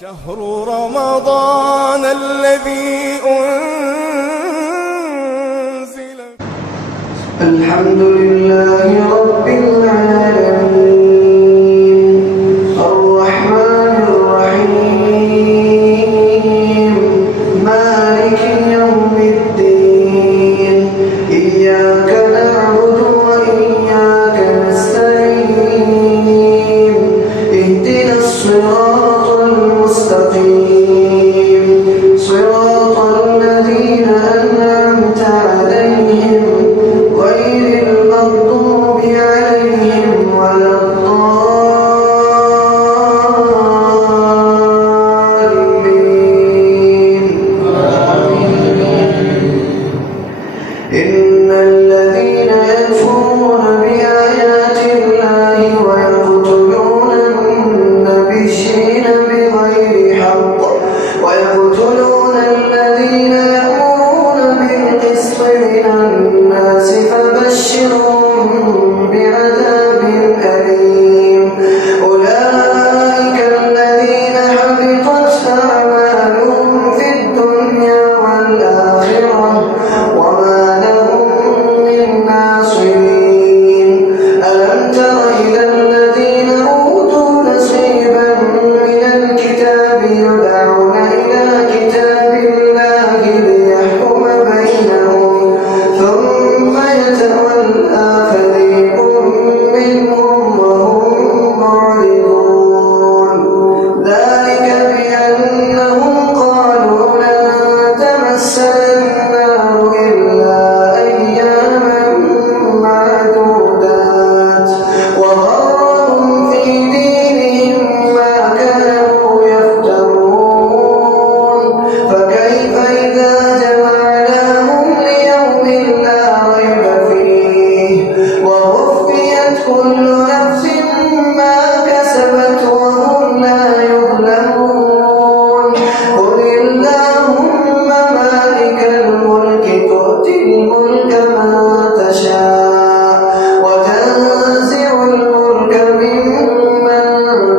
شهر رمضان الذي أنزل. الحمد لله رب العالمين الرحمن الرحيم مالك يوم الدين إياك نعبد وإياك نستعين اهدنا الصراط المستقيم صراط الذين أنعمت عليهم غير المغضوب عليهم ولا الضالين. إن الذين يكفرون بآيات الله ويقتلون النبيين بغير حق ويقتلون الذين يأمرون بالقسط من الناس فبشرهم بعذاب أليم. أولئك الذين حبطت أعمالهم في الدنيا والآخرة وما لهم من ناصرين. ألم تر إلى الذين أوتوا نصيبا من الكتاب يدعون إلى كتاب الله ليحكم بينهم ثم يتولى فريق منهم وهم معرضون. ذلك بأنهم قالوا لن تمسنا النار إلا أياما معدودات وغرهم في دينهم ما كانوا يفترون. فكيف إذا جمعناهم ليوم لا ريب فيه ووفيت كل نفس ما كسبت وهم لا يظلمون. قل اللهم مالك الملك تؤتي الملك من تشاء وتنزع الملك ممن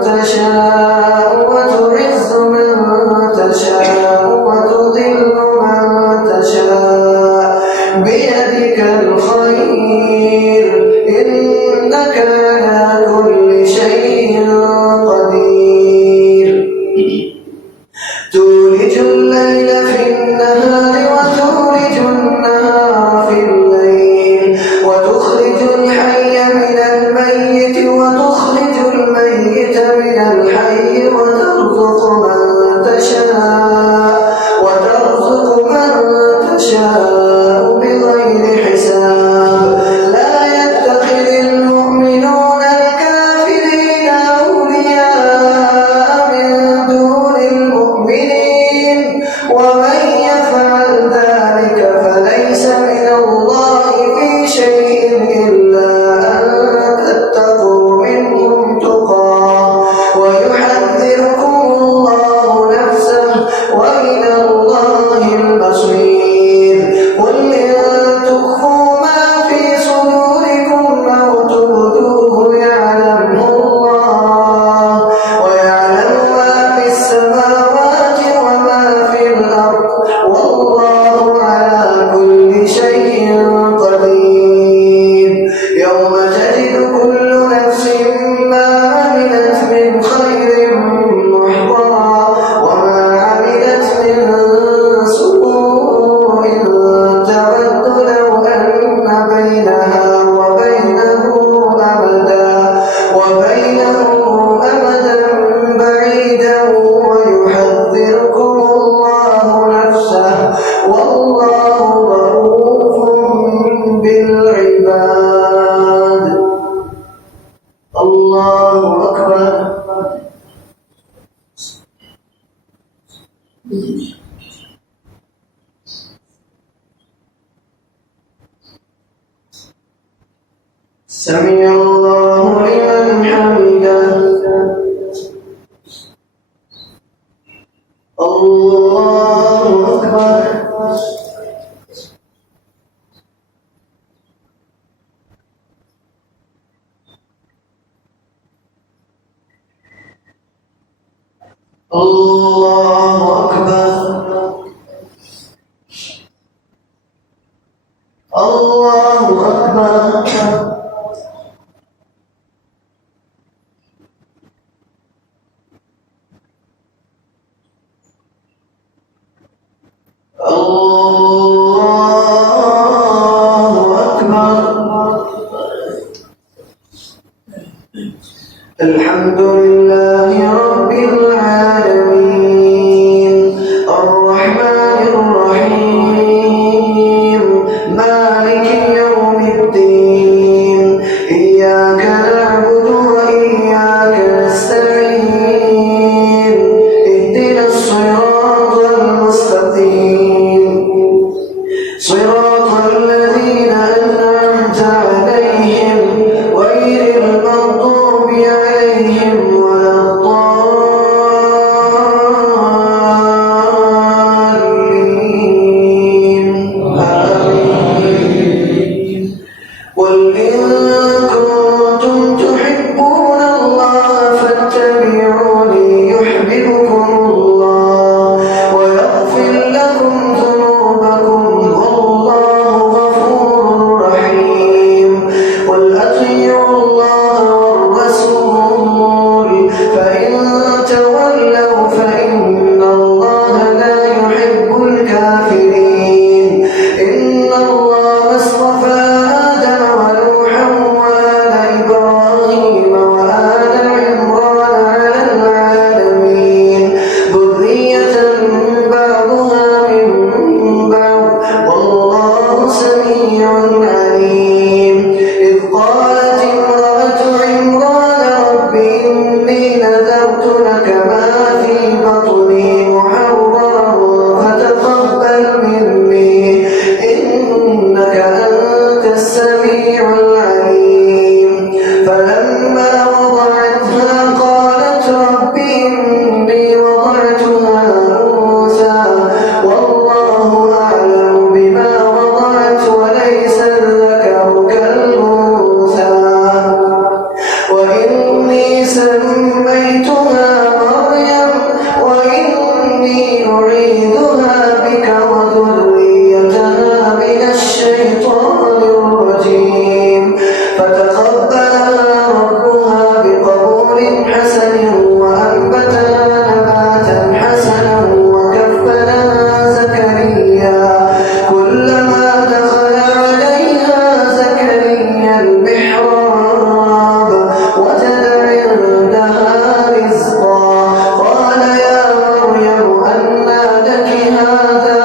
تشاء وتعز من تشاء وتذل من تشاء بيدك الخير إنك على كل شيء قدير. تولج الليل في النهار وتولج النهار في الليل وتخرج الحي من الميت وتخرج الميت من الحي وترزق من تشاء بغير حساب. لا يتخذ المؤمنون الكافرين أولياء من دون المؤمنين ومن يفعل ذلك فليس من الله في شيء إلا أن تتقوا منهم تقاه ويحذركم الله نفسه وإلى الله المصير. قل إن تخفوا ما في صدوركم أو تبدوه يعلمه الله ويعلم ما في السماوات وما في الأرض والله على كل شيء قدير. يوم تجد كل نفس ما عملت من خير محضرا وما عملت من سوء تود لو أن بينها وبينه أمدا بعيدا ويحذركم الله نفسه والله رؤوف بالعباد. الله أكبر. سمع الله لمن حمده. الله أكبر. الله أكبر الله أكبر الله أكبر الحمد لله رب العالمين الرحمن الرحيم مالك يوم الدين إياك نعبد وإياك نستعين اهدنا الصراط المستقيم صراط الذين أنعمت عليهم غير المغضوب عليهم ولا الضالين آمين قل إن كنتم تحبون الله فاتبعوني يحببكم الله ويغفر لكم ذنوبكم والله غفور رحيم قل أطيعوا الله والرسول فإن تولوا فإن الله لا يحب الكافرين إن الله اصطفى آدم ونوحا وآل إبراهيم وآل عمران على العالمين ذرية بعضها من بعض والله سميع عليم إذ قالت امرأة عمران رب إني نذرت لك ما في بطني محررا فتقبل مني إنك أنت السميع العليم فلما وضعتها قالت رب إني وضعتها أنثى والله أعلم بما وضعت وليس الذكر كالأنثى وإني سميتها مريم وإني أعيذها بك وذريتها من الشيطان الرجيم فتقبلها ربها بقبول حسن وأنبتها نباتا حسنا وكفلها زكريا كلما دخل عليها زكريا المحراب وجد عندها رزقا قال يا مريم أنى لك هذا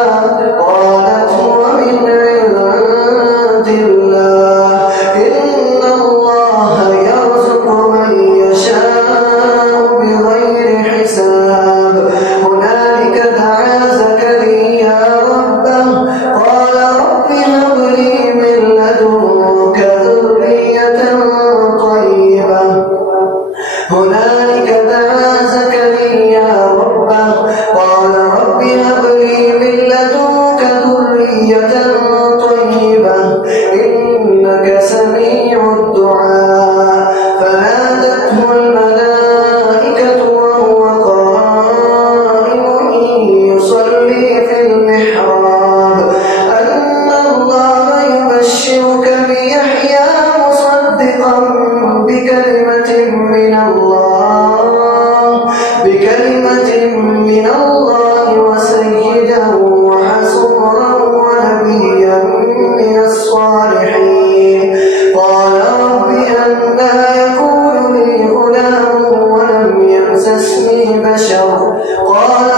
قالت هو من عند الله إن الله يرزق من يشاء بغير حساب هنالك دعا زكريا ربه قال رب هب لي من لدنك ذرية طيبة هنالك دعا زكريا ربه قال رب هب لي من لدنك ذرية طيبة إنك سميع الدعاء فنادته الملائكة وهو قائم يصلي في المحراب أن الله يبشرك بيحيى مصدقا بكلمة من الله وسيدا وحصورا ونبيا من الصالحين قال رب أنى يكون لي غلام ولم يمسسني بشر قال